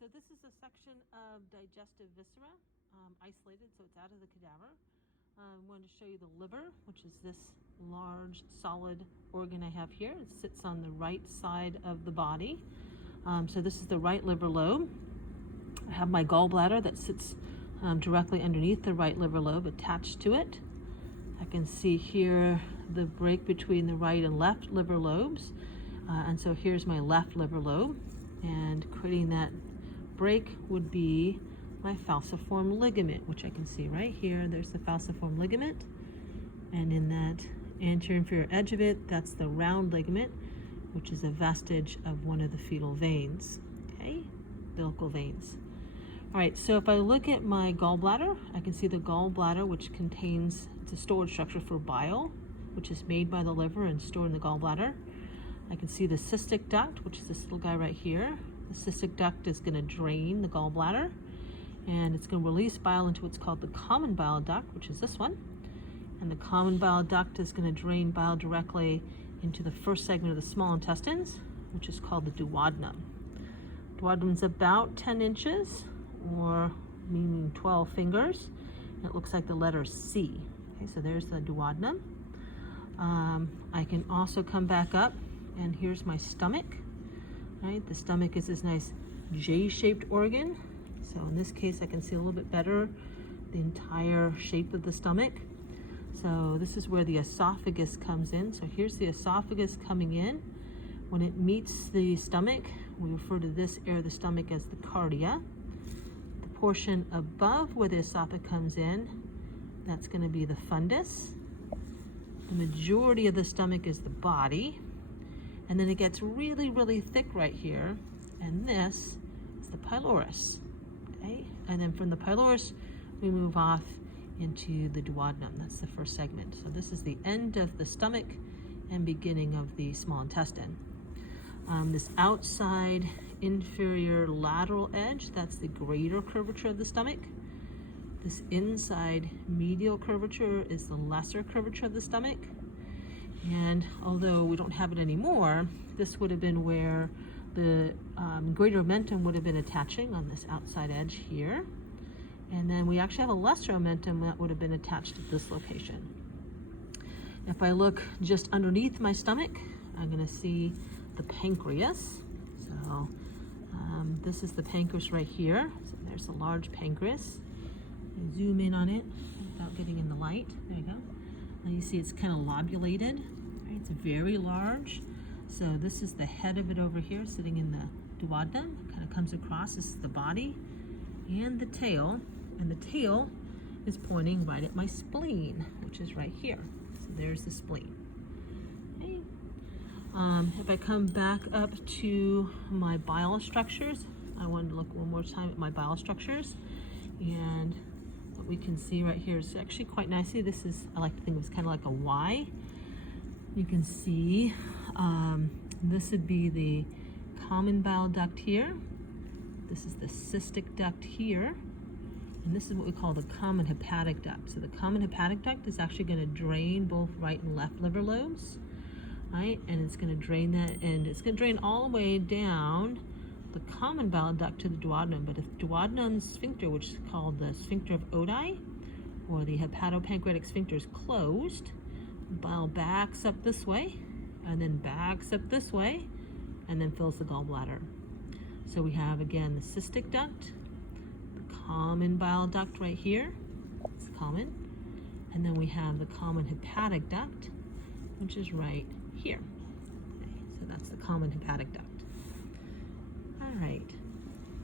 So this is a section of digestive viscera, isolated, so it's out of the cadaver. I wanted to show you the liver, which is this large solid organ I have here. It sits on the right side of the body. So this is the right liver lobe. I have my gallbladder that sits directly underneath the right liver lobe attached to it. I can see here the break between the right and left liver lobes. And so here's my left liver lobe, and creating that break would be my falciform ligament, which I can see right here. There's the falciform ligament, and in that anterior inferior edge of it, that's the round ligament, which is a vestige of one of the fetal veins, okay, umbilical veins. All right, so if I look at my gallbladder, I can see the gallbladder, which contains, it's a storage structure for bile, which is made by the liver and stored in the gallbladder. I can see the cystic duct, which is this little guy right here. The cystic duct is going to drain the gallbladder, and it's going to release bile into what's called the common bile duct, which is this one. And the common bile duct is going to drain bile directly into the first segment of the small intestines, which is called the duodenum. Duodenum is about 10 inches, or meaning 12 fingers. And it looks like the letter C. Okay, so there's the duodenum. I can also come back up, and here's my stomach. Right, the stomach is this nice J-shaped organ. So in this case, I can see a little bit better the entire shape of the stomach. So this is where the esophagus comes in. So here's the esophagus coming in. When it meets the stomach, we refer to this area of the stomach as the cardia. The portion above where the esophagus comes in, that's going to be the fundus. The majority of the stomach is the body. And then it gets really, really thick right here. And this is the pylorus, okay? And then from the pylorus, we move off into the duodenum. That's the first segment. So this is the end of the stomach and beginning of the small intestine. This outside inferior lateral edge, that's the greater curvature of the stomach. This inside medial curvature is the lesser curvature of the stomach. And although we don't have it anymore, this would have been where the greater omentum would have been attaching on this outside edge here. And then we actually have a lesser omentum that would have been attached at this location. If I look just underneath my stomach, I'm going to see the pancreas. So this is the pancreas right here. So there's a large pancreas. Zoom in on it without getting in the light. There you go. Now you see it's kind of lobulated. Right? It's very large. So this is the head of it over here sitting in the duodenum. It kind of comes across. This is the body and the tail. And the tail is pointing right at my spleen, which is right here. So there's the spleen. Okay. If I come back up to my bile structures, I wanted to look one more time at my bile structures. And what we can see right here is actually quite nicely. This is, I like to think of it as kind of like a Y. You can see this would be the common bile duct here. This is the cystic duct here. And this is what we call the common hepatic duct. So the common hepatic duct is actually going to drain both right and left liver lobes. Right? And it's going to drain that, and it's going to drain all the way down the common bile duct to the duodenum. But if duodenum sphincter, which is called the sphincter of Oddi, or the hepatopancreatic sphincter, is closed, bile backs up this way, and then backs up this way, and then fills the gallbladder. So we have, again, the cystic duct, the common bile duct right here, it's common, and then we have the common hepatic duct, which is right here. Okay, so that's the common hepatic duct. All right.